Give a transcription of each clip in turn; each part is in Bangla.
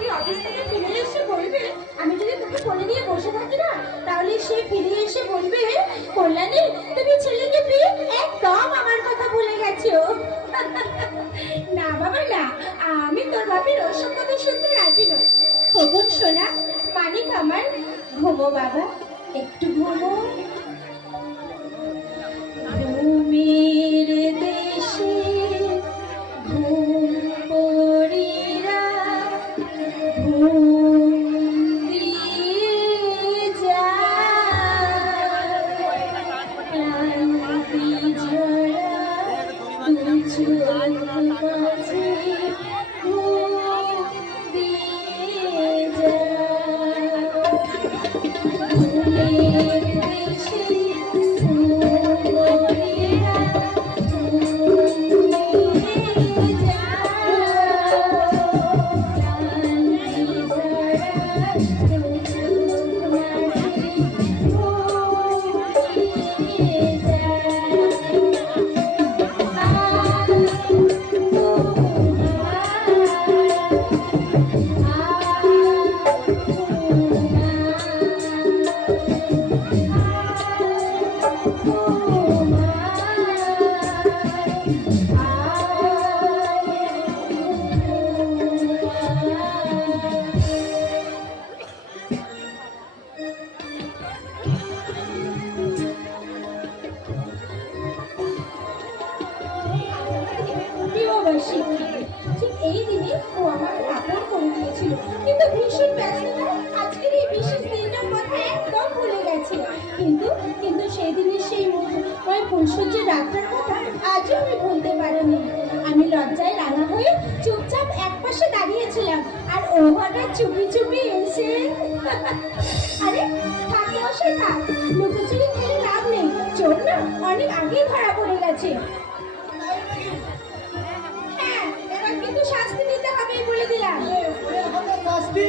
রাতে অফিস থেকে ফিরে এসে বলবে, আমি যদি তোকে কোলে নিয়ে বসে থাকি না, তাহলে সে ফিরে এসে বলবে, কল্যাণী তুমি ছেলেকে পেয়ে একদম আমার কথা ভুলে গেছো। না বাবা না, আমি তোর ভাবির ওসব কথা শুনতে রাজি নই। খোকন সোনা, মানিক আমার, ঘুমো বাবা, একটু ঘুমো। ঘুমের দেশে ঘুম পড়িরা ঘুম দিয়ে যায়, ক্লান্তি ঝরা দু চোখ মাঝে ঘুম দিয়ে যায়। ঘুমের দেশে ঠিক এই দিনে ও আমার আপন করে দিয়েছিল, কিন্তু ভীষণ ব্যস্ততা আজকের এই বিশেষ দিনটার কথা একদম ভুলে গেছে। কিন্তু কিন্তু সেই দিনের সেই মুখময় ফুলসজ্জের রাতটার কথা আজও আমি ভুলতে পারিনি। আমি লজ্জায় রাঙা হয়ে চুপচাপ একপাশে দাঁড়িয়েছিলাম, আর ও হঠাৎ চুপি চুপি এসে আরে থাক মশাই থাক, লুকোচুরি খেলে লাভ নেই, চোর না অনেক আগেই ধরা পড়ে গেছে। কিন্তু শাস্তি নিতে হবে বলে দিলাম। শাস্তি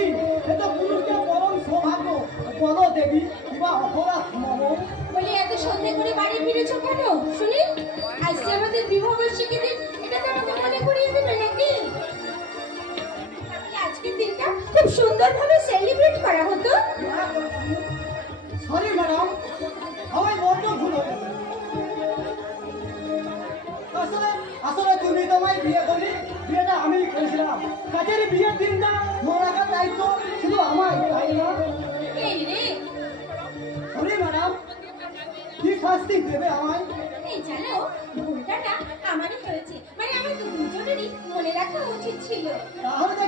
এটা পুরুষকে পরম সৌভাগ্য। বলো দেবী, কিবা অপরাধ মামো? বলি এত সন্ধ্যে করে বাড়ি ফিরেছো কেন শুনি? আজকে আমাদের বিবাহ বার্ষিকী দিন, এটা তো আমাকে মনে করিয়ে দেবে নাকি? আজকের দিনটা খুব সুন্দরভাবে সেলিব্রেট করা হতো। সরি ম্যাডাম, আমার বড্ড ভুল হয়ে গেছে। আসলে আসলে তুমি তোমায় বিয়ে করলি, বিয়েটা আমি করেছিলাম। কাজের বিয়ের দিনটা মনে রাখার দায়িত্ব শুধু আমার, তাই না? এই রে, সরি ম্যাডাম, কি শাস্তি দেবে আমায়? এই জানো, ভুলটা না আমারই হয়েছে, মানে আমার দুজনেরই মনে রাখা উচিত ছিল। তাহলে